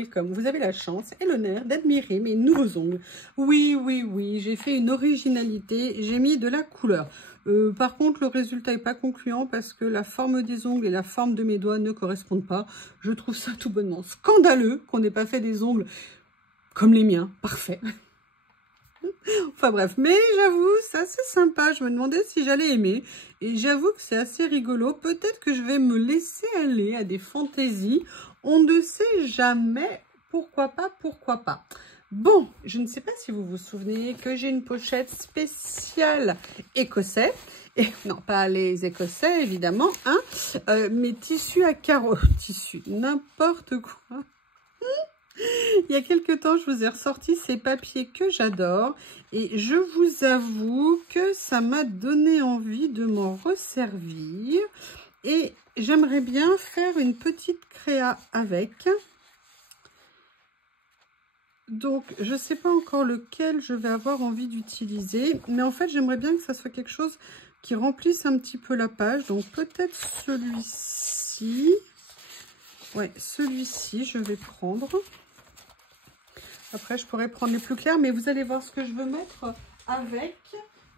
welcome. Vous avez la chance et l'honneur d'admirer mes nouveaux ongles. Oui, oui, oui, j'ai fait une originalité, j'ai mis de la couleur. Par contre, le résultat n'est pas concluant parce que la forme des ongles et la forme de mes doigts ne correspondent pas. Je trouve ça tout bonnement scandaleux qu'on n'ait pas fait des ongles comme les miens, parfait. Enfin bref, mais j'avoue, c'est assez sympa. Je me demandais si j'allais aimer. Et j'avoue que c'est assez rigolo. Peut-être que je vais me laisser aller à des fantaisies. On ne sait jamais. Pourquoi pas, pourquoi pas. Bon, je ne sais pas si vous vous souvenez que j'ai une pochette spéciale écossais. Et non, pas les écossais, évidemment. Hein, mes tissus à carreaux. Tissus, n'importe quoi. Il y a quelques temps, je vous ai ressorti ces papiers que j'adore et je vous avoue que ça m'a donné envie de m'en resservir et j'aimerais bien faire une petite créa avec. Donc, je ne sais pas encore lequel je vais avoir envie d'utiliser, mais en fait, j'aimerais bien que ça soit quelque chose qui remplisse un petit peu la page. Donc, peut-être celui-ci. Ouais, celui-ci, je vais prendre. Après, je pourrais prendre les plus clairs, mais vous allez voir ce que je veux mettre avec.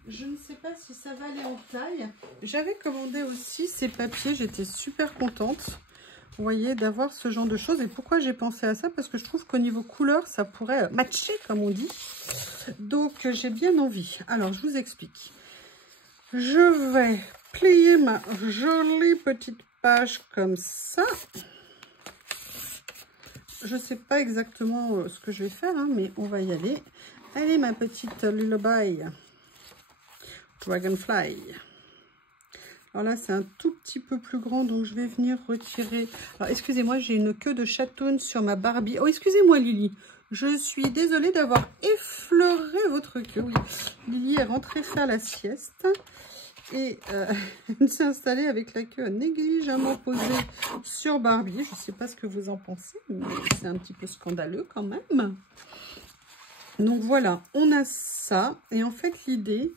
Je ne sais pas si ça va aller en taille. J'avais commandé aussi ces papiers, j'étais super contente, vous voyez, d'avoir ce genre de choses. Et pourquoi j'ai pensé à ça? Parce que je trouve qu'au niveau couleur, ça pourrait matcher, comme on dit. Donc, j'ai bien envie. Alors, je vous explique. Je vais plier ma jolie petite page comme ça. Je ne sais pas exactement ce que je vais faire, hein, mais on va y aller. Allez, ma petite lullaby Dragonfly. Alors là, c'est un tout petit peu plus grand, donc je vais venir retirer. Alors, excusez-moi, j'ai une queue de chatoune sur ma Barbie. Oh, excusez-moi, Lily. Je suis désolée d'avoir effleuré votre queue. Oui, Lily est rentrée faire la sieste. Et elle s'est installée avec la queue négligemment posée sur Barbie. Je ne sais pas ce que vous en pensez, mais c'est un petit peu scandaleux quand même. Donc voilà, on a ça. Et en fait, l'idée,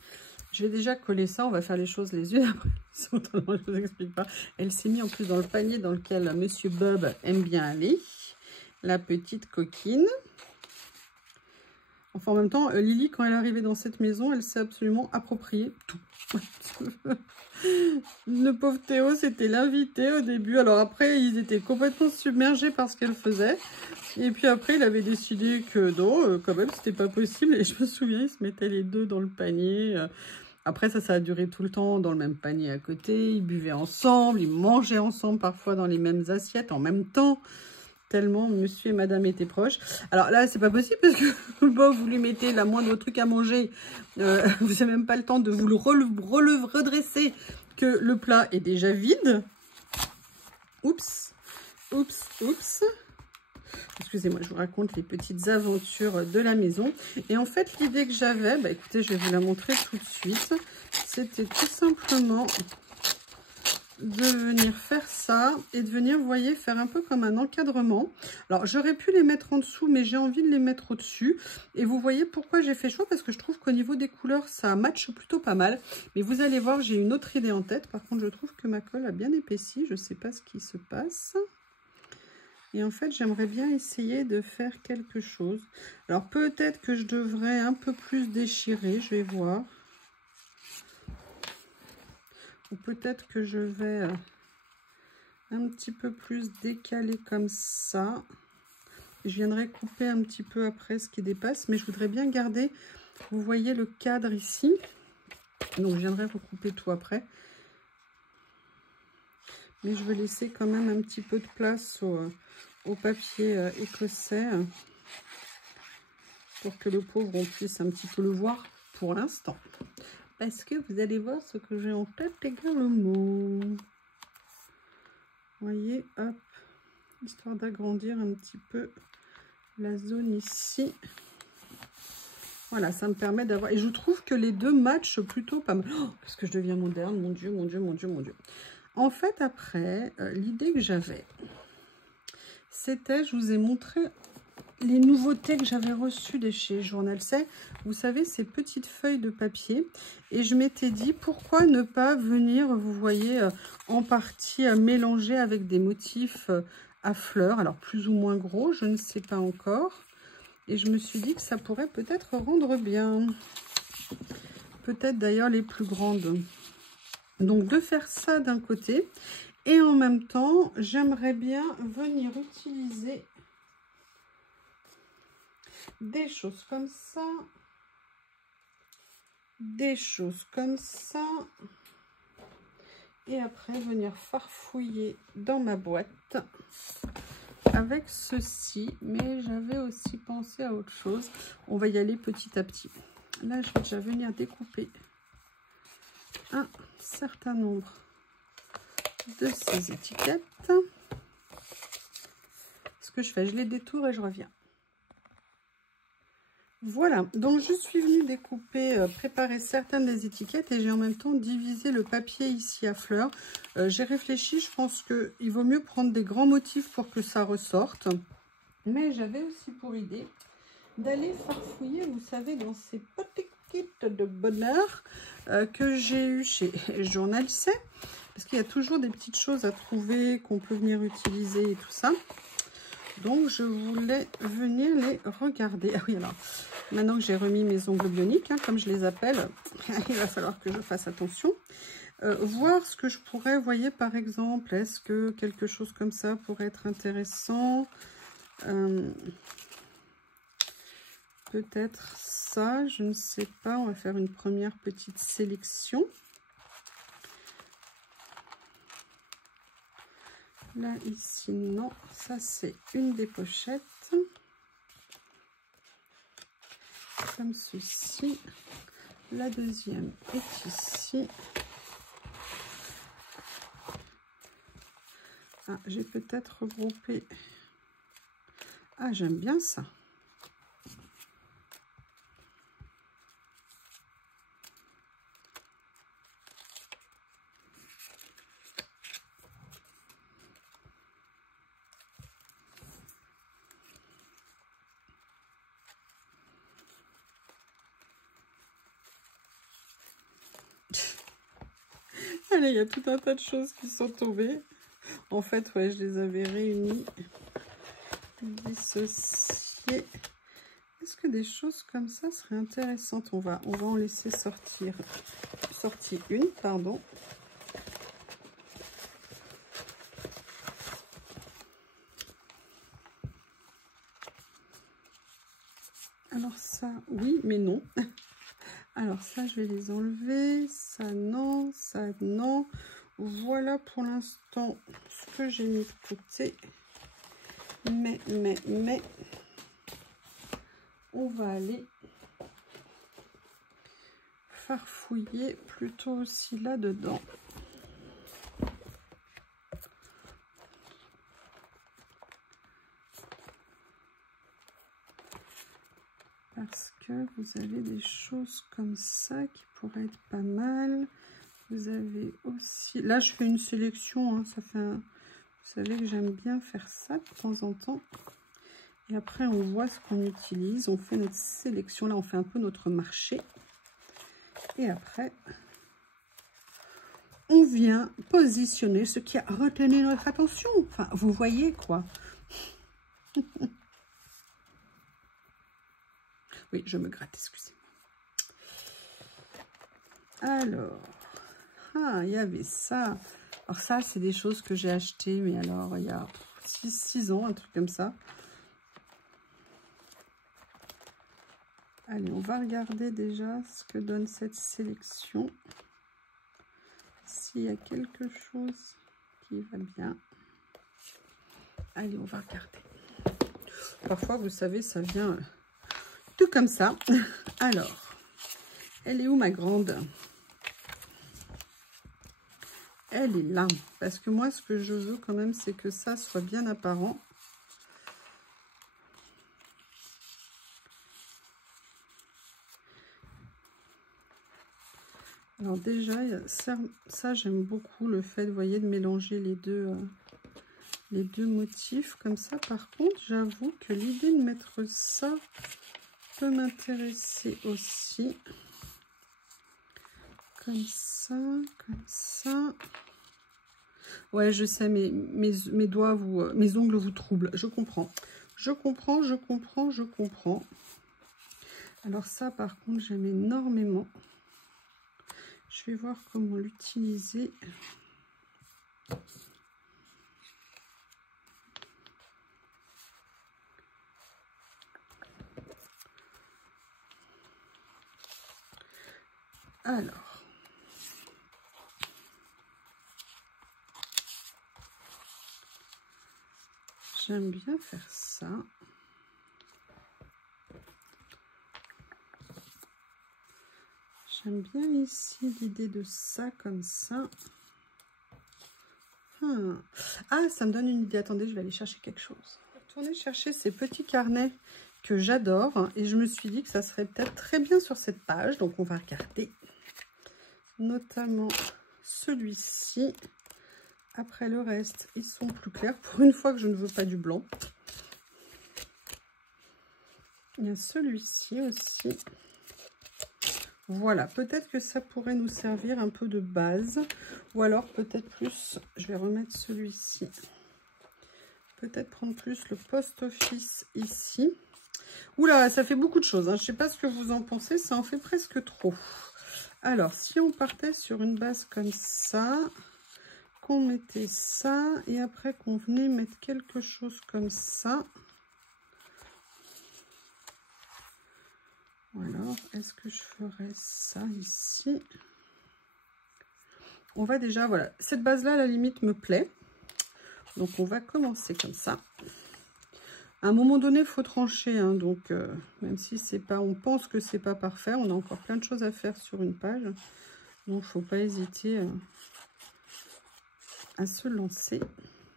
je vais déjà coller ça. On va faire les choses les unes après les autres. Je ne vous explique pas. Elle s'est mise en plus dans le panier dans lequel Monsieur Bob aime bien aller. La petite coquine. Enfin, en même temps, Lily, quand elle est arrivée dans cette maison, elle s'est absolument approprié tout. Le pauvre Théo, c'était l'invité au début. Alors après, ils étaient complètement submergés par ce qu'elle faisait. Et puis après, il avait décidé que non, quand même, c'était pas possible. Et je me souviens, ils se mettaient les deux dans le panier. Après, ça a duré tout le temps dans le même panier à côté. Ils buvaient ensemble, ils mangeaient ensemble, parfois dans les mêmes assiettes en même temps. Tellement monsieur et madame étaient proches. Alors là, c'est pas possible parce que bon, vous lui mettez la moindre truc à manger. Vous n'avez même pas le temps de vous le redresser que le plat est déjà vide. Oups, oups, oups. Excusez-moi, je vous raconte les petites aventures de la maison. Et en fait, l'idée que j'avais, bah écoutez, je vais vous la montrer tout de suite. C'était tout simplement de venir faire ça et de venir, vous voyez, faire un peu comme un encadrement. Alors, j'aurais pu les mettre en dessous, mais j'ai envie de les mettre au-dessus. Et vous voyez pourquoi j'ai fait choix, parce que je trouve qu'au niveau des couleurs, ça matche plutôt pas mal. Mais vous allez voir, j'ai une autre idée en tête. Par contre, je trouve que ma colle a bien épaissi. Je ne sais pas ce qui se passe. Et en fait, j'aimerais bien essayer de faire quelque chose. Alors, peut-être que je devrais un peu plus déchirer, je vais voir. Ou peut-être que je vais un petit peu plus décaler comme ça. Je viendrai couper un petit peu après ce qui dépasse. Mais je voudrais bien garder, vous voyez le cadre ici. Donc je viendrai vous couper tout après. Mais je vais laisser quand même un petit peu de place au papier écossais. Pour que le pauvre, on puisse un petit peu le voir pour l'instant. Parce que vous allez voir ce que j'ai en tête également. Vous voyez, hop, histoire d'agrandir un petit peu la zone ici. Voilà, ça me permet d'avoir... Et je trouve que les deux matchent plutôt pas mal. Oh, qu'est-ce que je deviens moderne, mon Dieu, mon Dieu, mon Dieu, mon Dieu. En fait, après, l'idée que j'avais, c'était, je vous ai montré les nouveautés que j'avais reçues de chez Journal C. Vous savez, ces petites feuilles de papier. Et je m'étais dit, pourquoi ne pas venir, vous voyez, en partie mélanger avec des motifs à fleurs. Alors, plus ou moins gros, je ne sais pas encore. Et je me suis dit que ça pourrait peut-être rendre bien. Peut-être d'ailleurs les plus grandes. Donc, de faire ça d'un côté. Et en même temps, j'aimerais bien venir utiliser des choses comme ça, des choses comme ça, et après venir farfouiller dans ma boîte avec ceci. Mais j'avais aussi pensé à autre chose. On va y aller petit à petit. Là, je vais déjà venir découper un certain nombre de ces étiquettes. Ce que je fais, je les détourne et je reviens. Voilà, donc je suis venue découper, préparer certaines des étiquettes et j'ai en même temps divisé le papier ici à fleurs. J'ai réfléchi, je pense qu'il vaut mieux prendre des grands motifs pour que ça ressorte. Mais j'avais aussi pour idée d'aller farfouiller, vous savez, dans ces petits kits de bonheur que j'ai eu chez Journal C. Parce qu'il y a toujours des petites choses à trouver qu'on peut venir utiliser et tout ça. Donc, je voulais venir les regarder. Ah oui, alors, maintenant que j'ai remis mes ongles bioniques, hein, comme je les appelle, il va falloir que je fasse attention. Voir ce que je pourrais, voyez, par exemple, est-ce que quelque chose comme ça pourrait être intéressant. Peut-être ça, je ne sais pas. On va faire une première petite sélection. Là, ici, non. Ça, c'est une des pochettes. Comme ceci. La deuxième est ici. Ah, j'ai peut-être regroupé. Ah, j'aime bien ça. Allez, il y a tout un tas de choses qui sont tombées. En fait, ouais, je les avais réunies, dissociées. Est-ce que des choses comme ça seraient intéressantes? On va en laisser sortir une, pardon. Alors ça, oui, mais non. Alors ça, je vais les enlever. Ça, non. Ça, non. Voilà pour l'instant ce que j'ai mis de côté. Mais, on va aller farfouiller plutôt aussi là-dedans. Parce que vous avez des choses comme ça qui pourraient être pas mal. Vous avez aussi... Là, je fais une sélection. Hein, ça fait un... Vous savez que j'aime bien faire ça de temps en temps. Et après, on voit ce qu'on utilise. On fait notre sélection. Là, on fait un peu notre marché. Et après, on vient positionner ce qui a retenu notre attention. Enfin, vous voyez quoi. Oui, je me gratte, excusez-moi. Alors, il y avait ça. Alors ça, c'est des choses que j'ai achetées, mais alors, il y a 6 ans, un truc comme ça. Allez, on va regarder déjà ce que donne cette sélection. S'il y a quelque chose qui va bien. Allez, on va regarder. Parfois, vous savez, ça vient tout comme ça. Alors, elle est où ma grande? Elle est là. Parce que moi, ce que je veux quand même, c'est que ça soit bien apparent. Alors déjà, ça j'aime beaucoup le fait, vous voyez, de mélanger les deux les deux motifs comme ça. Par contre, j'avoue que l'idée de mettre ça peut m'intéresser aussi. Comme ça, comme ça. Ouais, je sais, mes doigts, mes ongles vous troublent. Je comprends. Je comprends, je comprends, je comprends. Alors ça, par contre, j'aime énormément. Je vais voir comment l'utiliser. Alors, j'aime bien faire ça. J'aime bien ici l'idée de ça comme ça. Ah, ça me donne une idée. Attendez, je vais aller chercher quelque chose. Je vais retourner chercher ces petits carnets que j'adore. Et je me suis dit que ça serait peut-être très bien sur cette page. Donc, on va regarder. Notamment celui-ci. Après le reste, ils sont plus clairs. Pour une fois que je ne veux pas du blanc. Il y a celui-ci aussi. Voilà, peut-être que ça pourrait nous servir un peu de base. Ou alors peut-être plus, je vais remettre celui-ci. Peut-être prendre plus le post-office ici. Oula, ça fait beaucoup de choses, hein. Je ne sais pas ce que vous en pensez, ça en fait presque trop. Alors, si on partait sur une base comme ça, qu'on mettait ça, et après qu'on venait mettre quelque chose comme ça. Ou alors, est-ce que je ferais ça ici? On va déjà, voilà, cette base-là, à la limite, me plaît. Donc, on va commencer comme ça. À un moment donné, il faut trancher, hein, donc, même si c'est pas, on pense que c'est pas parfait, on a encore plein de choses à faire sur une page. Donc, il ne faut pas hésiter à se lancer.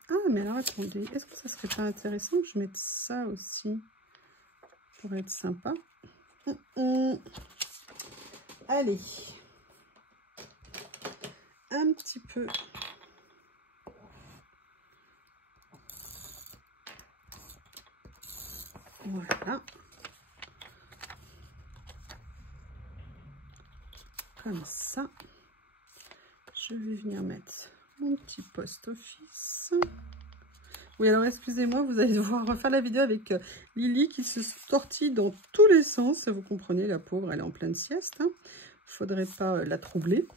Ah, mais alors, attendez, est-ce que ça serait pas intéressant que je mette ça aussi pour être sympa? Allez, un petit peu. Voilà. Comme ça. Je vais venir mettre mon petit post-office. Oui, alors excusez-moi, vous allez devoir refaire la vidéo avec Lily qui se tortille dans tous les sens. Vous comprenez, la pauvre, elle est en pleine sieste. Il ne faudrait pas la troubler.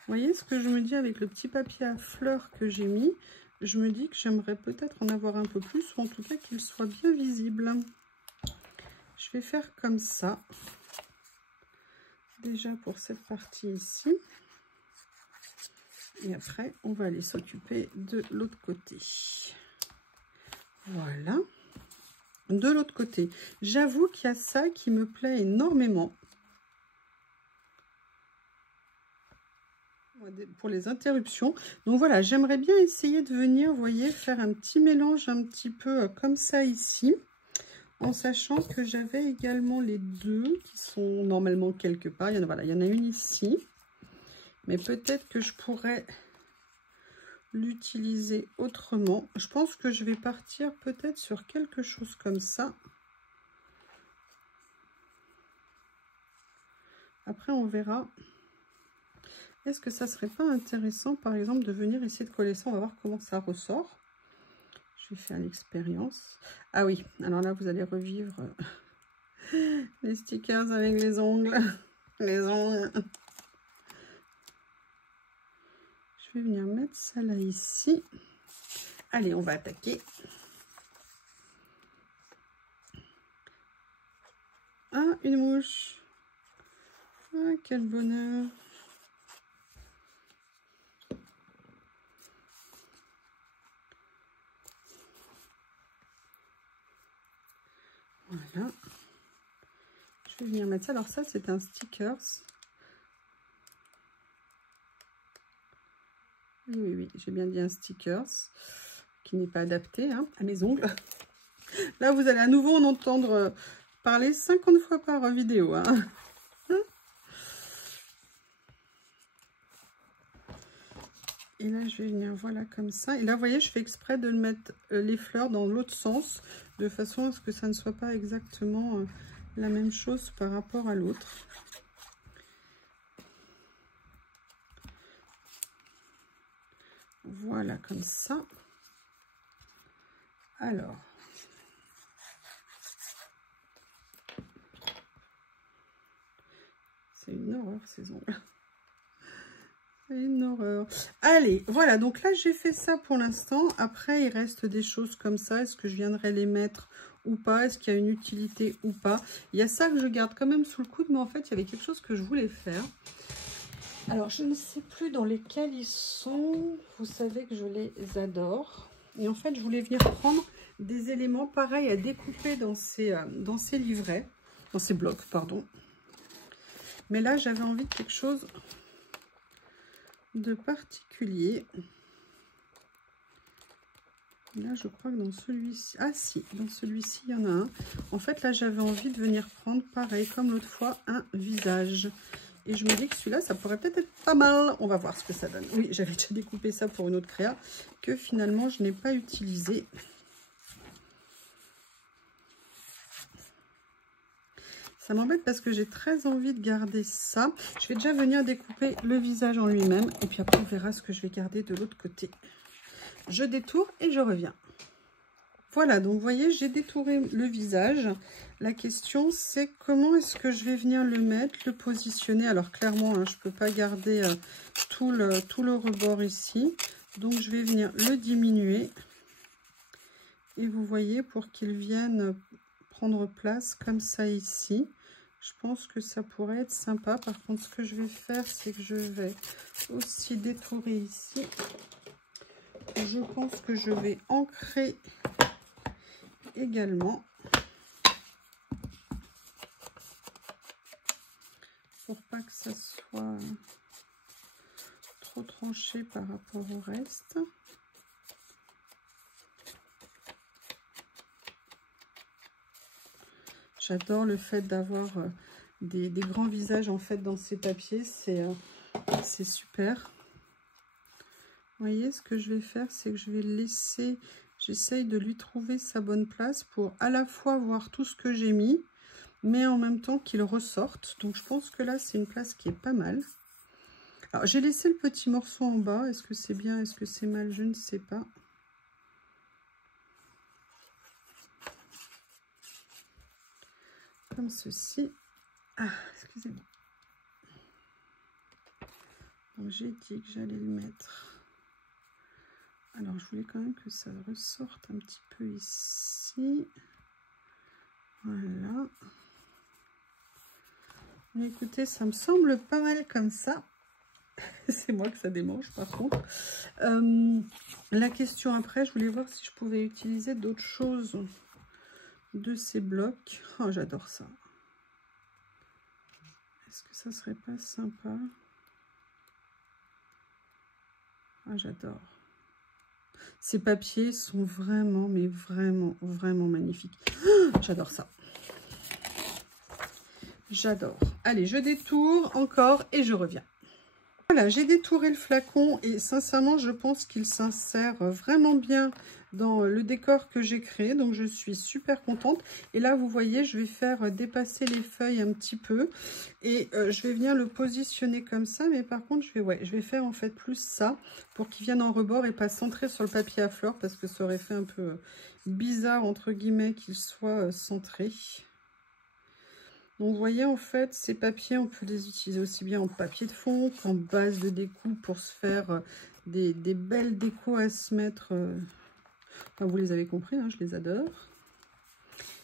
Vous voyez ce que je me dis avec le petit papier à fleurs que j'ai mis? Je me dis que j'aimerais peut-être en avoir un peu plus, ou en tout cas qu'il soit bien visible. Je vais faire comme ça. Déjà pour cette partie ici. Et après, on va aller s'occuper de l'autre côté. Voilà. De l'autre côté. J'avoue qu'il y a ça qui me plaît énormément. Pour les interruptions. Donc voilà, j'aimerais bien essayer de venir, vous voyez, faire un petit mélange un petit peu comme ça ici. En sachant que j'avais également les deux qui sont normalement quelque part. Voilà, il y en a une ici. Mais peut-être que je pourrais l'utiliser autrement. Je pense que je vais partir peut-être sur quelque chose comme ça. Après, on verra. Est-ce que ça serait pas intéressant, par exemple, de venir essayer de coller ça? On va voir comment ça ressort. Je vais faire l'expérience. Ah oui, alors là, vous allez revivre les stickers avec les ongles. Les ongles. Je vais venir mettre ça là, ici. Allez, on va attaquer. Ah, une mouche. Ah, quel bonheur. Voilà. Je vais venir mettre ça. Alors ça, c'est un stickers. Oui, oui, j'ai bien dit un stickers qui n'est pas adapté hein, à mes ongles. Là, vous allez à nouveau en entendre parler 50 fois par vidéo. Hein. Et là, je vais venir, voilà, comme ça. Et là, vous voyez, je fais exprès de mettre les fleurs dans l'autre sens, de façon à ce que ça ne soit pas exactement la même chose par rapport à l'autre. Voilà, comme ça. Alors. C'est une horreur, ces ongles. Une horreur. Allez, voilà, donc là j'ai fait ça pour l'instant. Après il reste des choses comme ça. Est-ce que je viendrai les mettre ou pas? Est-ce qu'il y a une utilité ou pas? Il y a ça que je garde quand même sous le coude, mais en fait il y avait quelque chose que je voulais faire. Alors je ne sais plus dans lesquels ils sont. Vous savez que je les adore. Et en fait je voulais venir prendre des éléments pareils à découper dans ces livrets, dans ces blocs, pardon. Mais là j'avais envie de quelque chose de particulier. Là je crois que dans celui-ci, ah si, dans celui-ci il y en a un. En fait là j'avais envie de venir prendre pareil comme l'autre fois un visage, et je me dis que celui-là ça pourrait peut-être être pas mal. On va voir ce que ça donne. Oui, j'avais déjà découpé ça pour une autre créa que finalement je n'ai pas utilisé. Ça m'embête parce que j'ai très envie de garder ça. Je vais déjà venir découper le visage en lui-même. Et puis après, on verra ce que je vais garder de l'autre côté. Je détourne et je reviens. Voilà, donc vous voyez, j'ai détouré le visage. La question, c'est comment est-ce que je vais venir le mettre, le positionner. Alors clairement, hein, je ne peux pas garder tout le rebord ici. Donc je vais venir le diminuer. Et vous voyez, pour qu'il vienne prendre place comme ça ici. Je pense que ça pourrait être sympa. Par contre, ce que je vais faire, c'est que je vais aussi détourer ici. Je pense que je vais ancrer également. Pour pas que ça soit trop tranché par rapport au reste. J'adore le fait d'avoir des grands visages en fait dans ces papiers, c'est super. Vous voyez, ce que je vais faire, c'est que je vais laisser, j'essaye de lui trouver sa bonne place pour à la fois voir tout ce que j'ai mis, mais en même temps qu'il ressorte. Donc je pense que là, c'est une place qui est pas mal. Alors j'ai laissé le petit morceau en bas. Est-ce que c'est bien, est-ce que c'est mal? Je ne sais pas. Comme ceci. Ah, excusez-moi. Donc j'ai dit que j'allais le mettre. Alors je voulais quand même que ça ressorte un petit peu ici. Voilà. Mais écoutez, ça me semble pas mal comme ça. C'est moi que ça démange par contre. La question après, je voulais voir si je pouvais utiliser d'autres choses de ces blocs. Oh, j'adore ça. Est-ce que ça serait pas sympa? Ah, j'adore. Ces papiers sont vraiment, mais vraiment, vraiment magnifiques. Oh, j'adore ça. J'adore. Allez, je détourne encore et je reviens. Voilà, j'ai détouré le flacon et sincèrement, je pense qu'il s'insère vraiment bien dans le décor que j'ai créé. Donc, je suis super contente. Et là, vous voyez, je vais faire dépasser les feuilles un petit peu. Et je vais venir le positionner comme ça. Mais par contre, je vais faire en fait plus ça pour qu'il vienne en rebord et pas centré sur le papier à fleurs. Parce que ça aurait fait un peu bizarre, entre guillemets, qu'il soit centré. Donc, vous voyez, en fait, ces papiers, on peut les utiliser aussi bien en papier de fond qu'en base de découpe pour se faire des belles décos à se mettre. Enfin, vous les avez compris, hein, je les adore.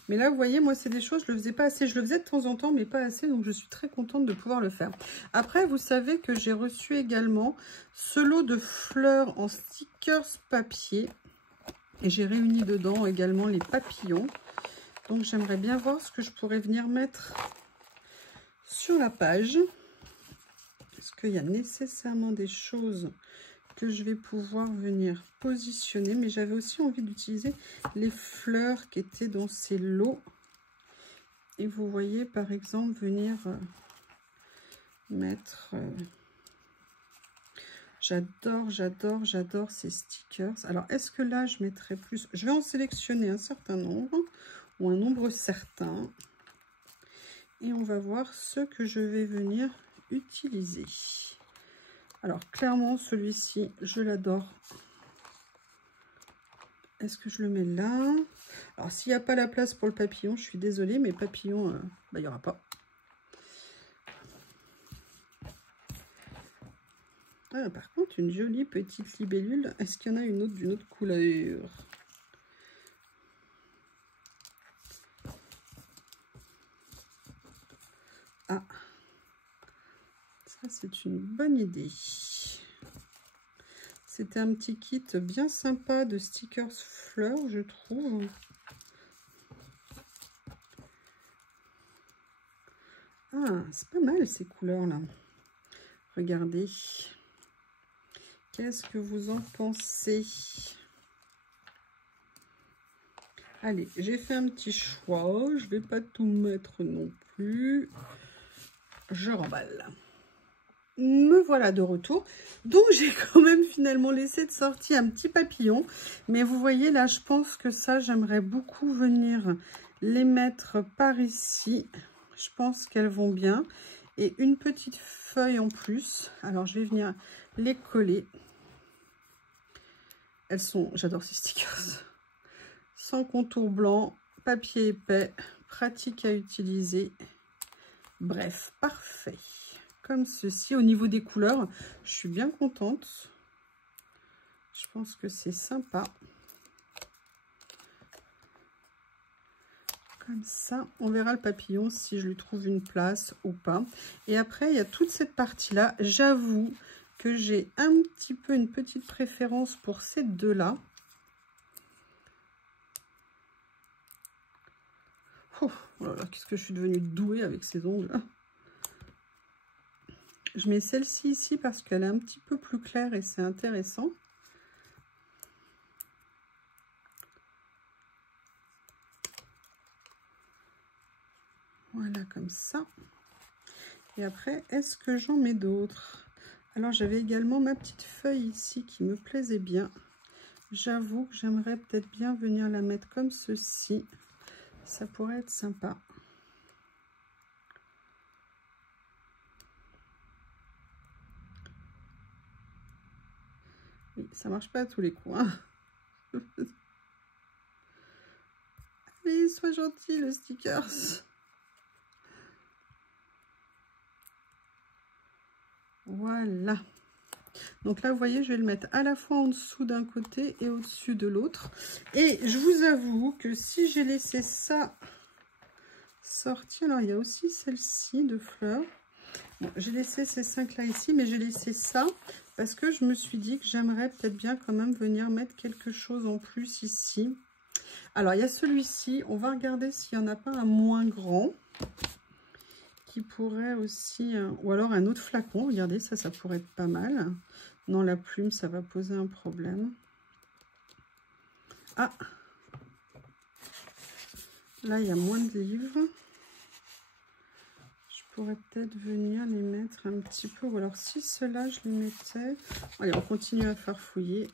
Mais là, vous voyez, moi, c'est des choses, je ne le faisais pas assez. Je le faisais de temps en temps, mais pas assez. Donc, je suis très contente de pouvoir le faire. Après, vous savez que j'ai reçu également ce lot de fleurs en stickers papier. Et j'ai réuni dedans également les papillons. Donc, j'aimerais bien voir ce que je pourrais venir mettre sur la page. Est-ce qu'il y a nécessairement des choses que je vais pouvoir venir positionner? Mais j'avais aussi envie d'utiliser les fleurs qui étaient dans ces lots. Et vous voyez, par exemple, venir mettre... J'adore, j'adore, j'adore ces stickers. Alors, est-ce que là, je mettrai plus? Je vais en sélectionner un certain nombre, ou un nombre certain. Et on va voir ce que je vais venir utiliser. Alors, clairement, celui-ci, je l'adore. Est-ce que je le mets là? Alors, s'il n'y a pas la place pour le papillon, je suis désolée, mais papillon, il n'y aura pas. Ah, par contre, une jolie petite libellule. Est-ce qu'il y en a une autre d'une autre couleur? Ah, ça c'est une bonne idée. C'était un petit kit bien sympa de stickers fleurs, je trouve. Ah, c'est pas mal ces couleurs-là. Regardez. Qu'est-ce que vous en pensez? Allez, j'ai fait un petit choix. Je vais pas tout mettre non plus. Je remballe. Me voilà de retour. Donc, j'ai quand même finalement laissé de sortir un petit papillon. Mais vous voyez, là, je pense que ça, j'aimerais beaucoup venir les mettre par ici. Je pense qu'elles vont bien. Et une petite feuille en plus. Alors, je vais venir les coller. Elles sont... J'adore ces stickers. Sans contour blanc, papier épais, pratique à utiliser. Bref, parfait. Comme ceci. Au niveau des couleurs, je suis bien contente. Je pense que c'est sympa. Comme ça, on verra le papillon si je lui trouve une place ou pas. Et après, il y a toute cette partie-là. J'avoue que j'ai un petit peu une petite préférence pour ces deux-là. Oh là là, qu'est-ce que je suis devenue douée avec ces ongles. Je mets celle-ci ici parce qu'elle est un petit peu plus claire et c'est intéressant. Voilà, comme ça. Et après, est-ce que j'en mets d'autres? Alors, j'avais également ma petite feuille ici qui me plaisait bien. J'avoue que j'aimerais peut-être bien venir la mettre comme ceci. Ça pourrait être sympa. Oui, ça marche pas à tous les coups, hein. Allez, sois gentil, le stickers. Voilà. Donc là, vous voyez, je vais le mettre à la fois en dessous d'un côté et au-dessus de l'autre. Et je vous avoue que si j'ai laissé ça sortir, alors il y a aussi celle-ci de fleurs. Bon, j'ai laissé ces 5 là ici, mais j'ai laissé ça parce que je me suis dit que j'aimerais peut-être bien quand même venir mettre quelque chose en plus ici. Alors, il y a celui-ci. On va regarder s'il n'y en a pas un moins grand qui pourrait aussi... ou alors un autre flacon. Regardez, ça pourrait être pas mal. Non, la plume, ça va poser un problème. Ah! Là, il y a moins de livres. Je pourrais peut-être venir les mettre un petit peu. Ou alors, si ceux-là, je les mettais... Allez, on continue à farfouiller.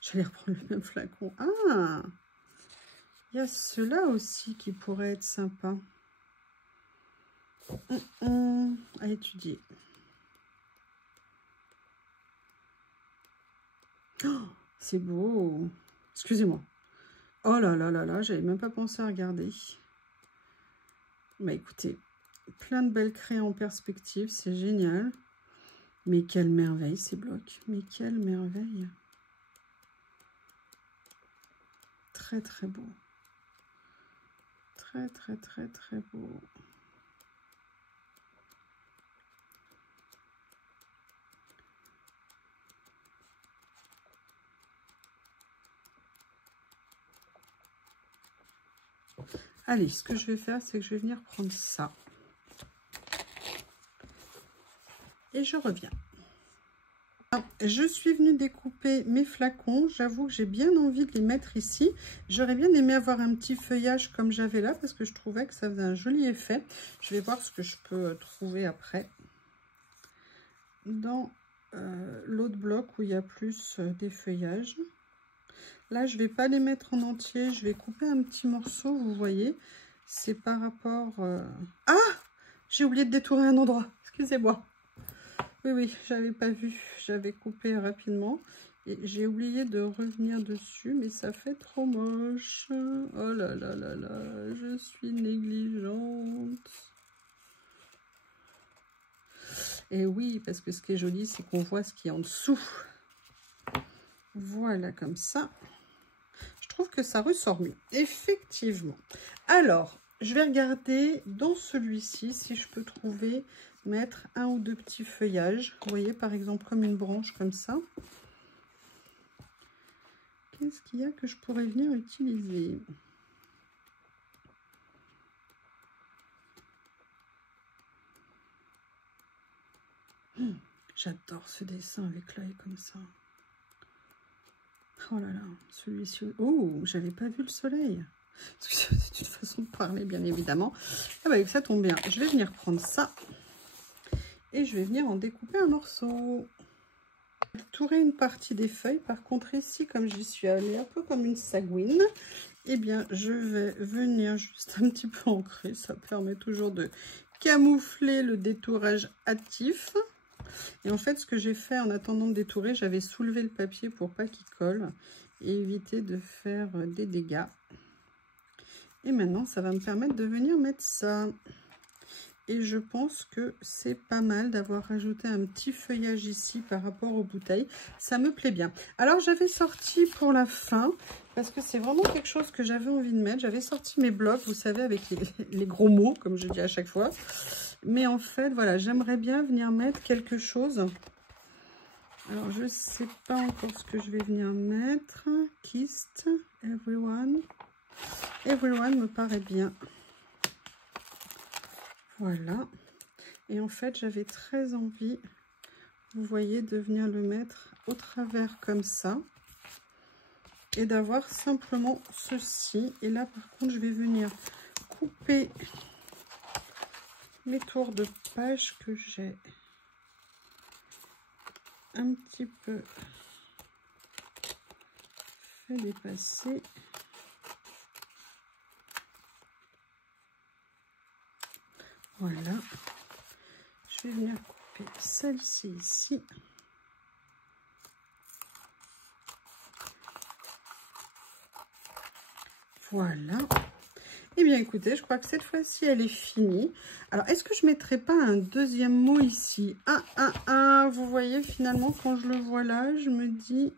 J'allais reprendre le même flacon. Ah! Il y a ceux-là aussi qui pourraient être sympas. À étudier. Oh, c'est beau. Excusez-moi. Oh là là là là, j'avais même pas pensé à regarder. Bah écoutez, plein de belles crayons en perspective, c'est génial. Mais quelle merveille ces blocs. Mais quelle merveille. Très très beau. Très très très très beau. Allez, ce que je vais faire, c'est que je vais venir prendre ça. Et je reviens. Je suis venue découper mes flacons. J'avoue que j'ai bien envie de les mettre ici. J'aurais bien aimé avoir un petit feuillage comme j'avais là parce que je trouvais que ça faisait un joli effet. Je vais voir ce que je peux trouver après. dans l'autre bloc où il y a plus des feuillages. Là, je vais pas les mettre en entier, je vais couper un petit morceau, vous voyez. C'est par rapport... Ah! J'ai oublié de détourer un endroit, excusez-moi. Oui, j'avais pas vu, j'avais coupé rapidement. Et j'ai oublié de revenir dessus, mais ça fait trop moche. Oh là là là là, je suis négligente. Et oui, parce que ce qui est joli, c'est qu'on voit ce qui est en dessous. Voilà, comme ça. Je trouve que ça ressort mieux, effectivement. Alors, je vais regarder dans celui-ci si je peux trouver, mettre un ou deux petits feuillages. Vous voyez, par exemple, comme une branche comme ça. Qu'est-ce qu'il y a que je pourrais venir utiliser? J'adore ce dessin avec l'œil comme ça. Oh là là, celui-ci... Oh, j'avais pas vu le soleil. C'est une façon de parler, bien évidemment. Ah bah, ça tombe bien. Je vais venir prendre ça. Et je vais venir en découper un morceau. Je vais tourer une partie des feuilles. Par contre, ici, comme j'y suis allée un peu comme une sagouine, eh bien, je vais venir juste un petit peu ancrer. Ça permet toujours de camoufler le détourage hâtif. Et en fait, ce que j'ai fait en attendant de détourer, j'avais soulevé le papier pour pas qu'il colle et éviter de faire des dégâts. Et maintenant, ça va me permettre de venir mettre ça. Et je pense que c'est pas mal d'avoir rajouté un petit feuillage ici par rapport aux bouteilles. Ça me plaît bien. Alors, j'avais sorti pour la fin, parce que c'est vraiment quelque chose que j'avais envie de mettre. J'avais sorti mes blocs, vous savez, avec les gros mots, comme je dis à chaque fois. Mais en fait, voilà, j'aimerais bien venir mettre quelque chose. Alors, je ne sais pas encore ce que je vais venir mettre. Kissed, everyone. Everyone me paraît bien. Voilà. Et en fait, j'avais très envie, vous voyez, de venir le mettre au travers comme ça. Et d'avoir simplement ceci. Et là, par contre, je vais venir couper les tours de page que j'ai un petit peu fait dépasser. Voilà. Je vais venir couper celle-ci ici. Voilà. Eh bien, écoutez, je crois que cette fois-ci, elle est finie. Alors, est-ce que je ne mettrai pas un deuxième mot ici? Vous voyez, finalement, quand je le vois là, je me dis...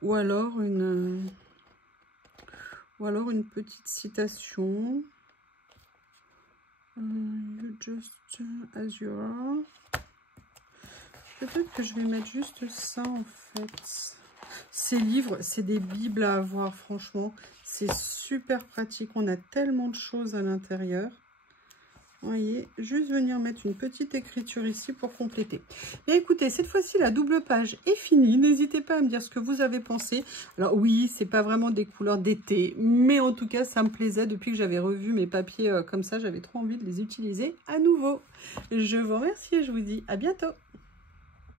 Ou alors une petite citation. You just as you are. Peut-être que je vais mettre juste ça, en fait. Ces livres, c'est des bibles à avoir, franchement. C'est super pratique. On a tellement de choses à l'intérieur. Vous voyez, juste venir mettre une petite écriture ici pour compléter. Et écoutez, cette fois-ci, la double page est finie. N'hésitez pas à me dire ce que vous avez pensé. Alors oui, c'est pas vraiment des couleurs d'été, mais en tout cas, ça me plaisait. Depuis que j'avais revu mes papiers comme ça, j'avais trop envie de les utiliser à nouveau. Je vous remercie et je vous dis à bientôt.